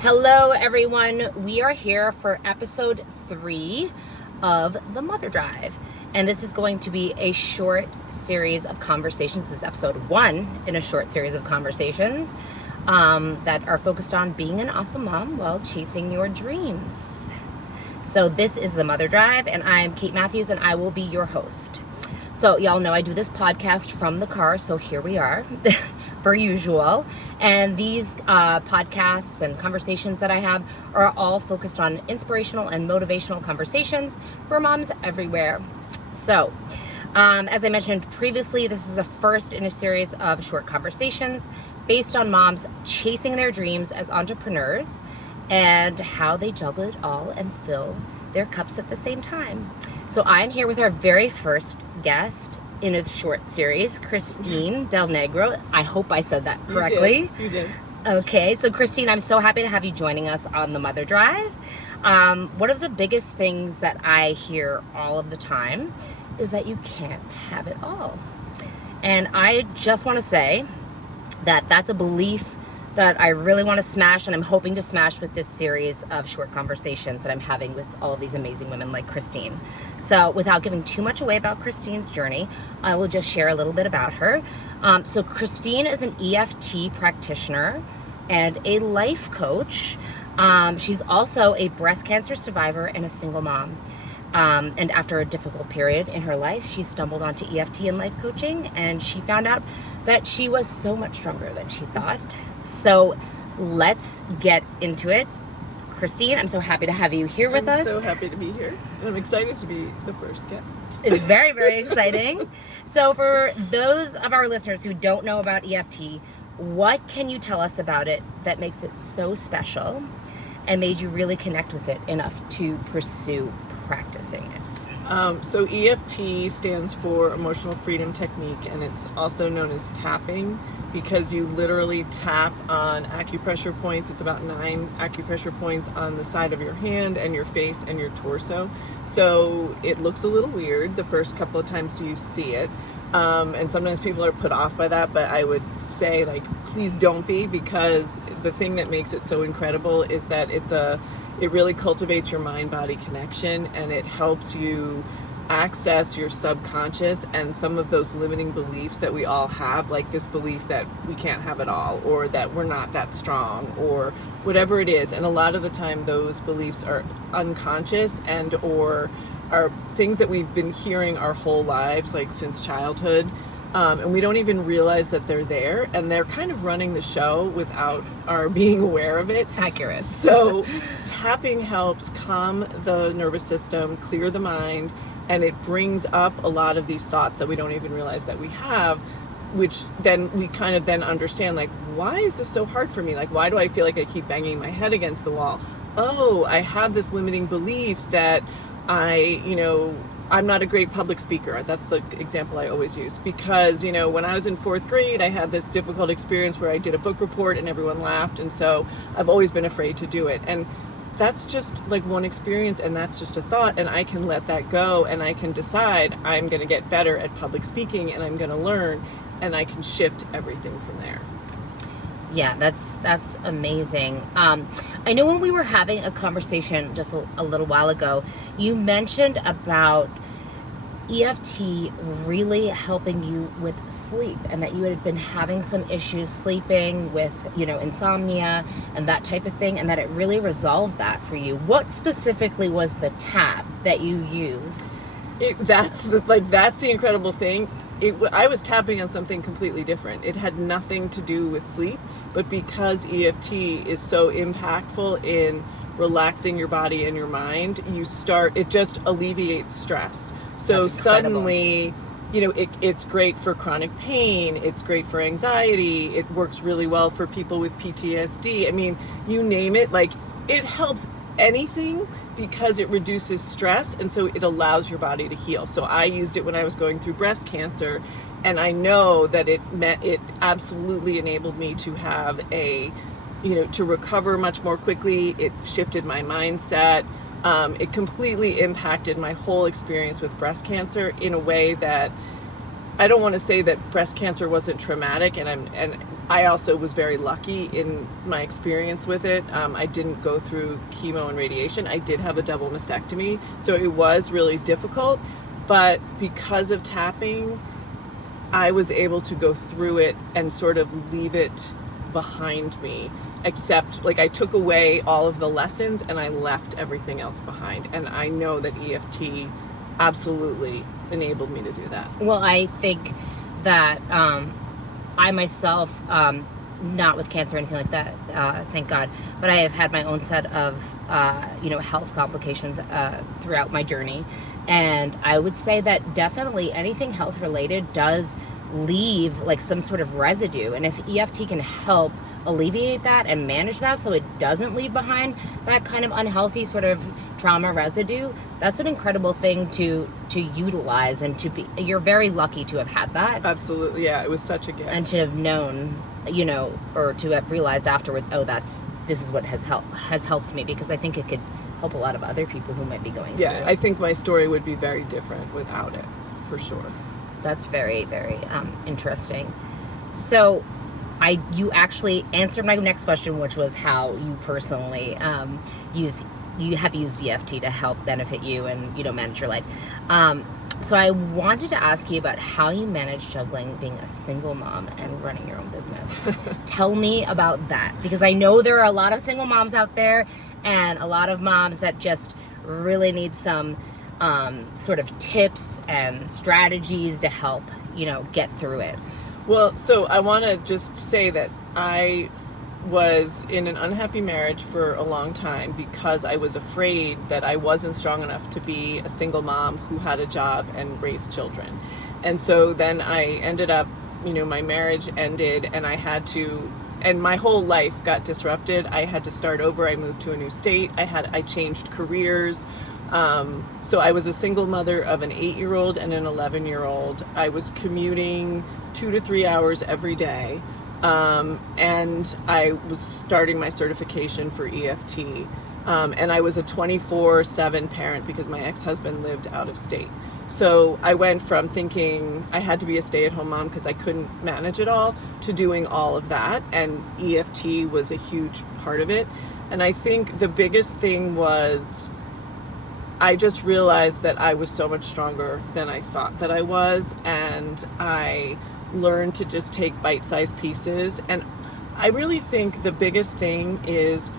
Hello everyone, we are here for episode 3 of the Mother Drive, and this is going to be a short series of conversations. This is episode 1 in a short series of conversations that are focused on being an awesome mom while chasing your dreams. So this is the Mother Drive, and I'm Kate Matthews, and I will be your host. So y'all know I do this podcast from the car, so here we are. Per usual, and these podcasts and conversations that I have are all focused on inspirational and motivational conversations for moms everywhere. So as I mentioned previously, this is the first in a series of short conversations based on moms chasing their dreams as entrepreneurs and how they juggle it all and fill their cups at the same time. So I'm here with our very first guest in a short series, Christine Del Negro. I hope I said that correctly. You did. Okay, so Christine, I'm so happy to have you joining us on the Mother Drive. One of the biggest things that I hear all of the time is that you can't have it all. And I just want to say that that's a belief that I really want to smash, and I'm hoping to smash with this series of short conversations that I'm having with all of these amazing women like Christine. So without giving too much away about Christine's journey, I will just share a little bit about her. So Christine is an EFT practitioner and a life coach. She's also a breast cancer survivor and a single mom. And after a difficult period in her life, she stumbled onto EFT and life coaching, and she found out that she was so much stronger than she thought. So let's get into it. Christine, I'm so happy to have you here with us. I'm so happy to be here. And I'm excited to be the first guest. It's very, very exciting. So for those of our listeners who don't know about EFT, what can you tell us about it that makes it so special and made you really connect with it enough to pursue practicing it? So EFT stands for Emotional Freedom Technique, and it's also known as tapping because you literally tap on acupressure points. It's about 9 acupressure points on the side of your hand and your face and your torso. So it looks a little weird the first couple of times you see it. And sometimes people are put off by that, but I would say, please don't be, because the thing that makes it so incredible is that it really cultivates your mind-body connection, and it helps you access your subconscious and some of those limiting beliefs that we all have, like this belief that we can't have it all, or that we're not that strong, or whatever it is. And a lot of the time those beliefs are unconscious and or are things that we've been hearing our whole lives, like since childhood. And we don't even realize that they're there, and they're kind of running the show without our being aware of it. Accurate. So tapping helps calm the nervous system, clear the mind, and it brings up a lot of these thoughts that we don't even realize that we have, which then we kind of then understand, why is this so hard for me? Why do I feel like I keep banging my head against the wall? Oh, I have this limiting belief that I'm not a great public speaker. That's the example I always use, because, when I was in 4th grade, I had this difficult experience where I did a book report and everyone laughed. And so I've always been afraid to do it. And that's just one experience, and that's just a thought, and I can let that go, and I can decide I'm going to get better at public speaking, and I'm going to learn, and I can shift everything from there. Yeah, that's amazing. I know when we were having a conversation just a little while ago, you mentioned about EFT really helping you with sleep, and that you had been having some issues sleeping with, insomnia and that type of thing, and that it really resolved that for you. What specifically was the tap that you used? That's the incredible thing. I was tapping on something completely different. It had nothing to do with sleep, but because EFT is so impactful in relaxing your body and your mind, it just alleviates stress. So suddenly, it's great for chronic pain. It's great for anxiety. It works really well for people with PTSD. I mean, you name it, it helps anything because it reduces stress, and so it allows your body to heal. So I used it when I was going through breast cancer, and I know that it absolutely enabled me to have to recover much more quickly. It shifted my mindset. It completely impacted my whole experience with breast cancer in a way that I don't want to say that breast cancer wasn't traumatic, and I also was very lucky in my experience with it. I didn't go through chemo and radiation. I did have a double mastectomy, so it was really difficult. But because of tapping, I was able to go through it and sort of leave it behind me, except like I took away all of the lessons and I left everything else behind. And I know that EFT absolutely enabled me to do that. Well, I think that I myself, not with cancer or anything like that, thank God, but I have had my own set of, health complications throughout my journey. And I would say that definitely anything health related does leave like some sort of residue. And if EFT can help alleviate that and manage that so it doesn't leave behind that kind of unhealthy sort of trauma residue, that's an incredible thing to utilize, and you're very lucky to have had that. Absolutely. Yeah, it was such a gift. And to have known, or to have realized afterwards, oh, this is what has helped me, because I think it could help a lot of other people who might be going through. Yeah, I think my story would be very different without it, for sure. That's very, very interesting. So you actually answered my next question, which was how you personally have used EFT to help benefit you and, manage your life. So I wanted to ask you about how you manage juggling being a single mom and running your own business. Tell me about that, because I know there are a lot of single moms out there and a lot of moms that just really need some sort of tips and strategies to help, get through it. Well, so I want to just say that I was in an unhappy marriage for a long time because I was afraid that I wasn't strong enough to be a single mom who had a job and raised children. And so then I ended up, my marriage ended and and my whole life got disrupted. I had to start over. I moved to a new state. I changed careers. So I was a single mother of an 8-year-old and an 11-year-old. I was commuting 2 to 3 hours every day. And I was starting my certification for EFT. And I was a 24/7 parent because my ex-husband lived out of state. So I went from thinking I had to be a stay-at-home mom because I couldn't manage it all to doing all of that. And EFT was a huge part of it. And I think the biggest thing was I just realized that I was so much stronger than I thought that I was. And I learned to just take bite-sized pieces. And I really think the biggest thing is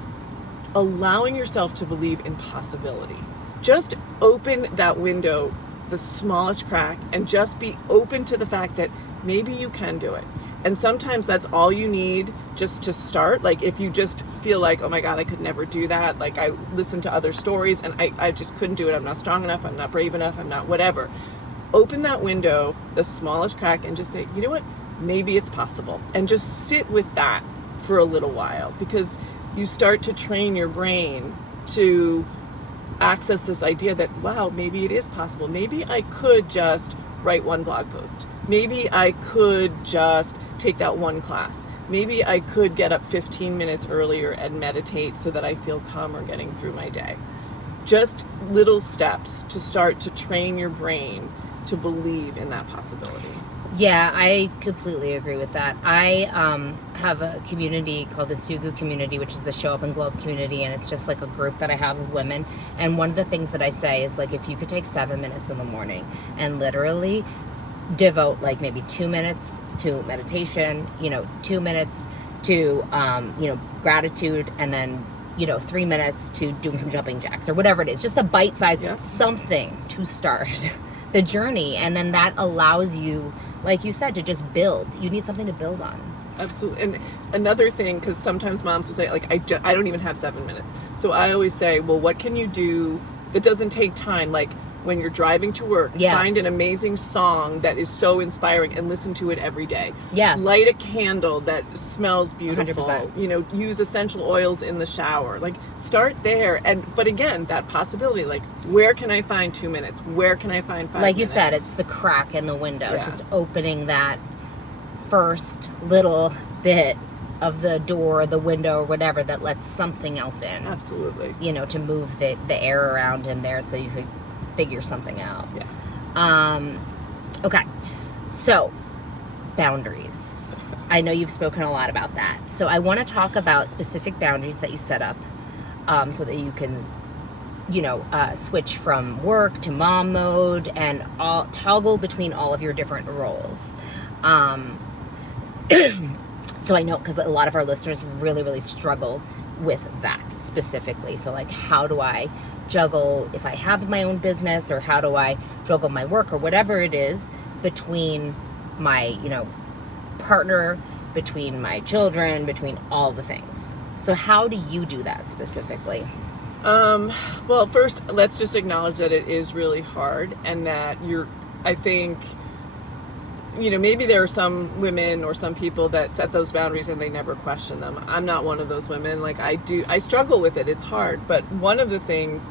allowing yourself to believe in possibility. Just open that window, the smallest crack, and just be open to the fact that maybe you can do it. And sometimes that's all you need just to start. Like if you just feel like, oh my God, I could never do that. Like I listened to other stories and I just couldn't do it. I'm not strong enough. I'm not brave enough. I'm not whatever. Open that window, the smallest crack, and just say, you know what, maybe it's possible. And just sit with that for a little while, because you start to train your brain to access this idea that, wow, maybe it is possible. Maybe I could just write one blog post. Maybe I could just take that one class. Maybe I could get up 15 minutes earlier and meditate so that I feel calmer getting through my day. Just little steps to start to train your brain to believe in that possibility. Yeah, I completely agree with that. I have a community called the Sugu community, which is the Show Up and Glow Up community, and it's just like a group that I have with women. And one of the things that I say is like, if you could take 7 minutes in the morning and literally devote like maybe 2 minutes to meditation, 2 minutes to gratitude, and then 3 minutes to doing some jumping jacks or whatever it is, just a bite size, something to start the journey. And then that allows you, like you said, to just build. You need something to build on. Absolutely. And another thing, because sometimes moms will say, like, I don't even have 7 minutes. So I always say, well, what can you do that doesn't take time? Like when you're driving to work, find an amazing song that is so inspiring and listen to it every day. Yeah. Light a candle that smells beautiful. 100%. Use essential oils in the shower. Like start there. But again, that possibility, like where can I find 2 minutes? Where can I find 5 minutes? Like you said, it's the crack in the window. It's just opening that first little bit of the door, the window, or whatever that lets something else in. Absolutely. To move the air around in there so you could figure something out. Yeah. Okay. So, boundaries. I know you've spoken a lot about that. So I want to talk about specific boundaries that you set up so that you can, switch from work to mom mode and toggle between all of your different roles. So I know, because a lot of our listeners really, really struggle with that specifically. So like, how do I juggle if I have my own business, or how do I juggle my work or whatever it is between my, partner, between my children, between all the things. So how do you do that specifically? Well, first, let's just acknowledge that it is really hard, and that I think, maybe there are some women or some people that set those boundaries and they never question them. I'm not one of those women. Like, I struggle with it. It's hard. But one of the things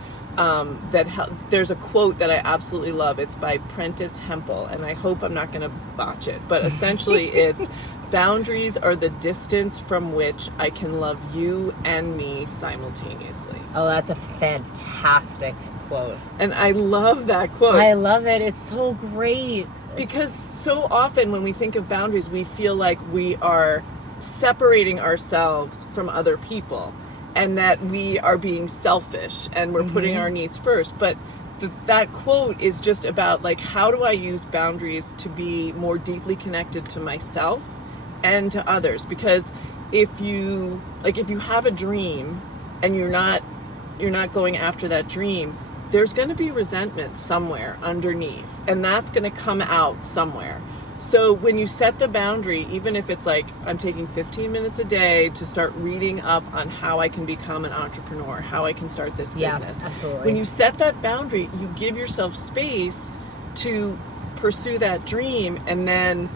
there's a quote that I absolutely love. It's by Prentice Hempel, and I hope I'm not going to botch it. But essentially, it's boundaries are the distance from which I can love you and me simultaneously. Oh, that's a fantastic quote. And I love that quote. I love it. It's so great. Because so often when we think of boundaries, we feel like we are separating ourselves from other people, and that we are being selfish and we're putting our needs first. But that quote is just about, like, how do I use boundaries to be more deeply connected to myself and to others? Because if you have a dream and you're not going after that dream, there's going to be resentment somewhere underneath, and that's going to come out somewhere. So when you set the boundary, even if it's like, I'm taking 15 minutes a day to start reading up on how I can become an entrepreneur, how I can start this business. Absolutely. When you set that boundary, you give yourself space to pursue that dream, and then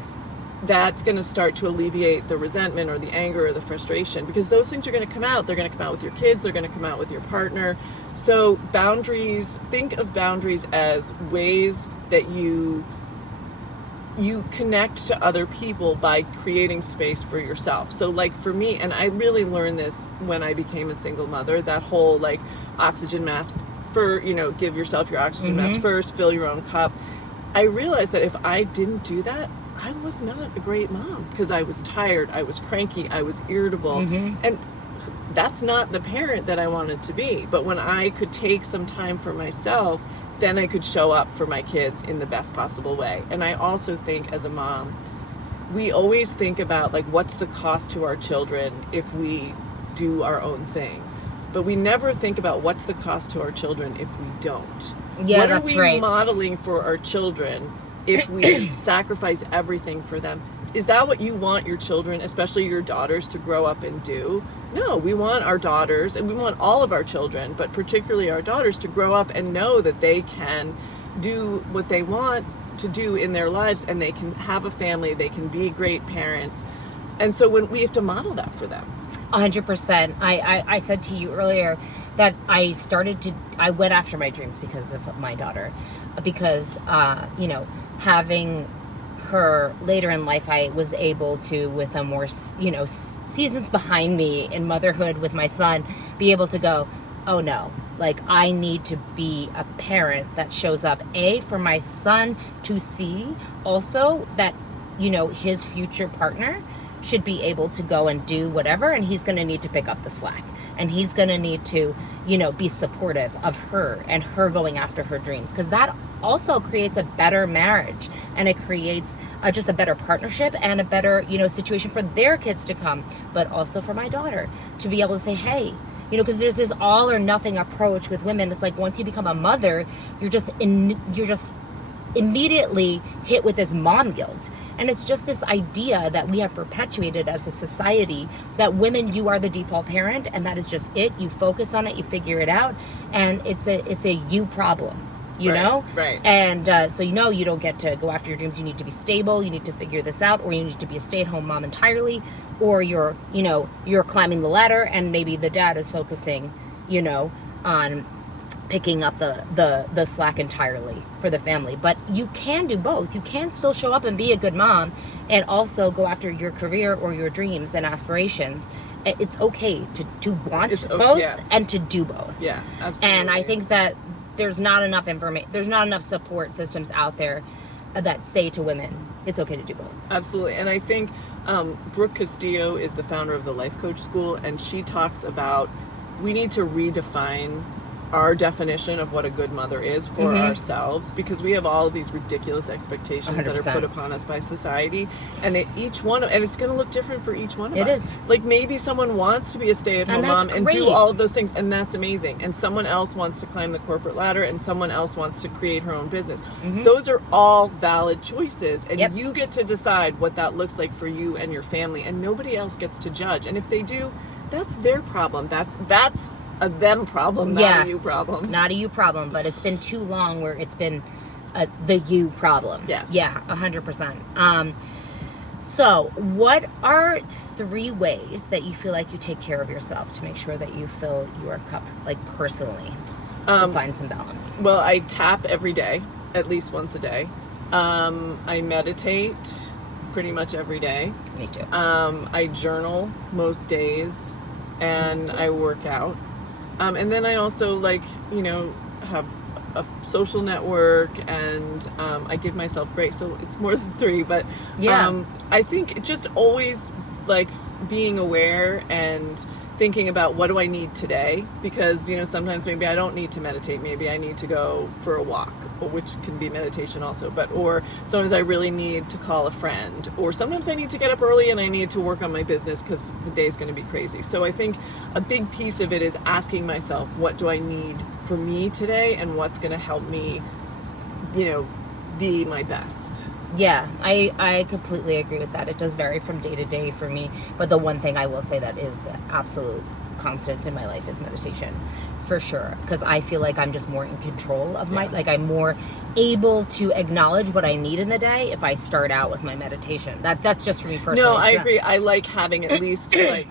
that's going to start to alleviate the resentment or the anger or the frustration, because those things are going to come out. They're going to come out with your kids. They're going to come out with your partner. So boundaries, think of boundaries as ways that you connect to other people by creating space for yourself. So like for me, and I really learned this when I became a single mother, that whole like oxygen mask for, give yourself your oxygen mask first, fill your own cup. I realized that if I didn't do that, I was not a great mom, because I was tired, I was cranky, I was irritable, and that's not the parent that I wanted to be. But when I could take some time for myself, then I could show up for my kids in the best possible way. And I also think, as a mom, we always think about, like, what's the cost to our children if we do our own thing, but we never think about what's the cost to our children if we don't. Yeah, that's right. What are we modeling for our children if we sacrifice everything for them? Is that what you want your children, especially your daughters, to grow up and do? No, we want our daughters, and we want all of our children, but particularly our daughters, to grow up and know that they can do what they want to do in their lives, and they can have a family, they can be great parents. And so when we have to model that for them. 100%. I said to you earlier that I went after my dreams because of my daughter, because, having her later in life, I was able to, with a more, seasons behind me in motherhood with my son, be able to go, oh no, like, I need to be a parent that shows up, for my son to see also that, his future partner should be able to go and do whatever, and he's going to need to pick up the slack, and he's going to need to, be supportive of her and her going after her dreams, because that also creates a better marriage, and it creates just a better partnership and a better, situation for their kids to come, but also for my daughter to be able to say, hey, because there's this all or nothing approach with women. It's like, once you become a mother, you're just immediately hit with this mom guilt. And it's just this idea that we have perpetuated as a society that women, you are the default parent, and that is just it. You focus on it, you figure it out, and it's a you problem, know? Right. And so you don't get to go after your dreams. You need to be stable, you need to figure this out, or you need to be a stay-at-home mom entirely, or you're climbing the ladder, and maybe the dad is focusing, on picking up the slack entirely for the family. But you can do both. You can still show up and be a good mom and also go after your career or your dreams and aspirations. It's okay to want both, yes, and to do both. Yeah, absolutely. And I think that there's not enough there's not enough support systems out there that say to women, it's okay to do both. Absolutely. And I think Brooke Castillo is the founder of the Life Coach School, and she talks about we need to redefine our definition of what a good mother is for ourselves, because we have all of these ridiculous expectations 100%. that are put upon us by society, and it's going to look different for each one of us. It is. Like, maybe someone wants to be a stay-at-home mom and do all of those things, and that's amazing, and someone else wants to climb the corporate ladder, and someone else wants to create her own business. Those are all valid choices, and you get to decide what that looks like for you and your family, and nobody else gets to judge. And if they do, that's their problem. That's a them problem, not a you problem. Not a you problem, but it's been too long where it's been the you problem. Yes. Yeah, 100%. So what are 3 ways that you feel like you take care of yourself to make sure that you fill your cup, like, personally, to find some balance? Well, I tap every day, at least once a day. I meditate pretty much every day. Me too. I journal most days, and I work out. And then I also, have a social network, and I give myself grace. So it's more than 3, but I think just always, being aware and thinking about what do I need today, because sometimes maybe I don't need to meditate, maybe I need to go for a walk, which can be meditation also, or sometimes I really need to call a friend, or sometimes I need to get up early and I need to work on my business because the day's going to be crazy. So I think a big piece of it is asking myself, what do I need for me today, and what's going to help me be my best. Yeah, I completely agree with that. It does vary from day to day for me, but the one thing I will say that is the absolute constant in my life is meditation, for sure, because I feel like I'm just more in control of I'm more able to acknowledge what I need in the day if I start out with my meditation. That's just for me personally. No, I agree. I like having at least a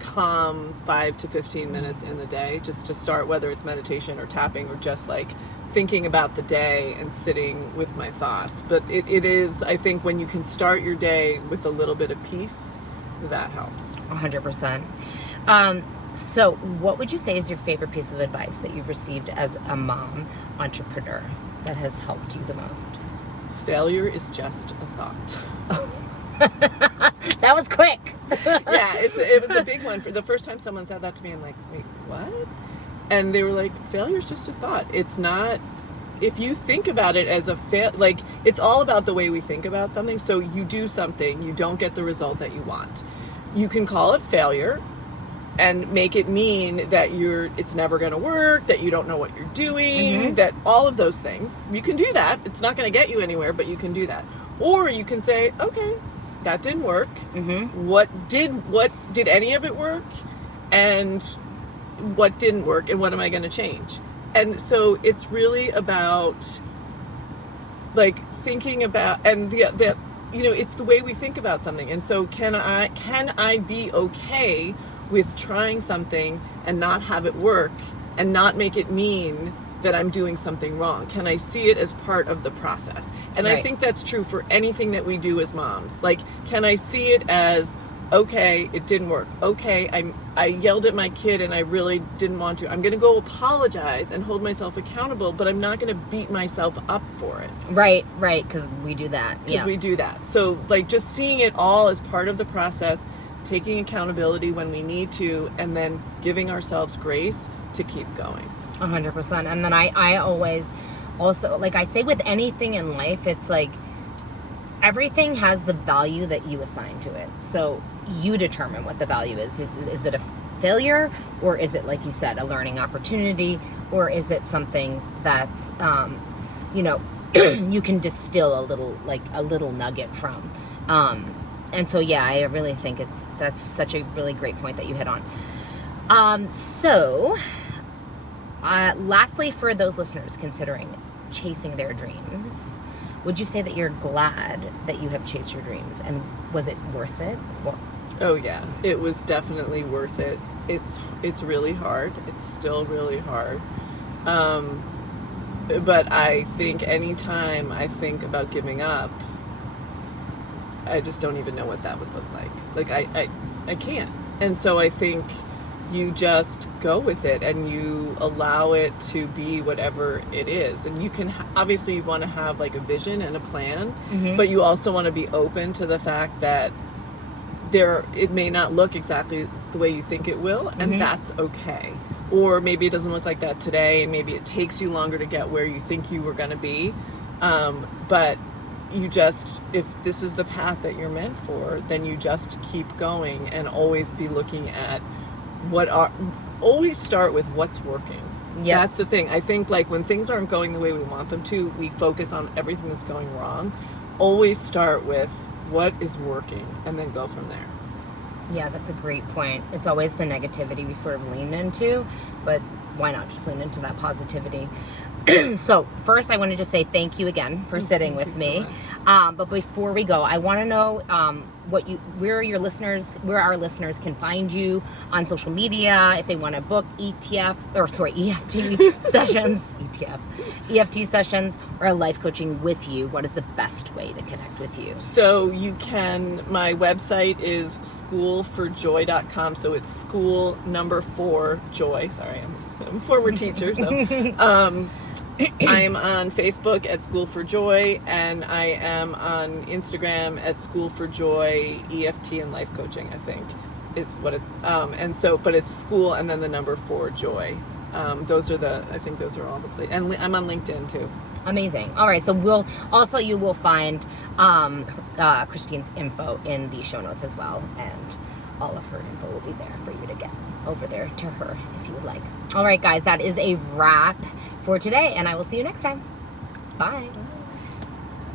calm 5 to 15 minutes in the day just to start, whether it's meditation or tapping or just thinking about the day and sitting with my thoughts. But it is, I think, when you can start your day with a little bit of peace, that helps. 100%. So what would you say is your favorite piece of advice that you've received as a mom entrepreneur that has helped you the most? Failure is just a thought. That was quick. Yeah, it was a big one. For the first time someone said that to me, I'm like, wait, what? And they were like, failure is just a thought. It's not, if you think about it as a it's all about the way we think about something. So you do something, you don't get the result that you want. You can call it failure and make it mean that it's never going to work, that you don't know what you're doing, that all of those things. You can do that. It's not going to get you anywhere, but you can do that. Or you can say, okay, that didn't work. What did any of it work? And what didn't work, and what am I going to change? And so it's really about thinking about, and it's the way we think about something. And so can I be okay with trying something and not have it work and not make it mean that I'm doing something wrong? Can I see it as part of the process? And I think that's true for anything that we do as moms. Can I see it as, okay, it didn't work. Okay, I yelled at my kid and I really didn't want to. I'm going to go apologize and hold myself accountable, but I'm not going to beat myself up for it. Right, because we do that. Because we do that. So just seeing it all as part of the process, taking accountability when we need to, and then giving ourselves grace to keep going. 100%. And then I always also, I say with anything in life, it's everything has the value that you assign to it. So you determine what the value is. Is it a failure, or is it, like you said, a learning opportunity, or is it something that's, you can distill a little nugget from. And so, yeah, I really think that's such a really great point that you hit on. So lastly, for those listeners considering chasing their dreams, would you say that you're glad that you have chased your dreams, and was it worth it? Oh yeah, it was definitely worth it. It's really hard. It's still really hard. But I think anytime I think about giving up, I just don't even know what that would look like. I can't. And so I think you just go with it and you allow it to be whatever it is. And you can, obviously you want to have a vision and a plan, but you also want to be open to the fact that it may not look exactly the way you think it will, and that's okay. Or maybe it doesn't look like that today, and maybe it takes you longer to get where you think you were going to be. But you just, if this is the path that you're meant for, then you just keep going and always be looking at always start with what's working. Yep. That's the thing. I think like when things aren't going the way we want them to, we focus on everything that's going wrong. Always start with what is working and then go from there. Yeah, that's a great point. It's always the negativity we sort of lean into, but why not just lean into that positivity? So first I wanted to say thank you again for sitting with me. But before we go, I want to know where our listeners can find you on social media, if they want to book EFT sessions, EFT sessions, or life coaching with you. What is the best way to connect with you? So my website is schoolforjoy.com. So it's school number 4 joy. Sorry, I'm a former teacher. So I'm on Facebook at School for Joy, and I am on Instagram at School for Joy EFT and Life Coaching, I think is what it but it's school and then the number 4 joy. Those are all the places, and I'm on LinkedIn too. Amazing. All right, so you will find Christine's info in the show notes as well, and all of her info will be there for you to get over there to her if you would like. All right, guys, that is a wrap for today, and I will see you next time. Bye.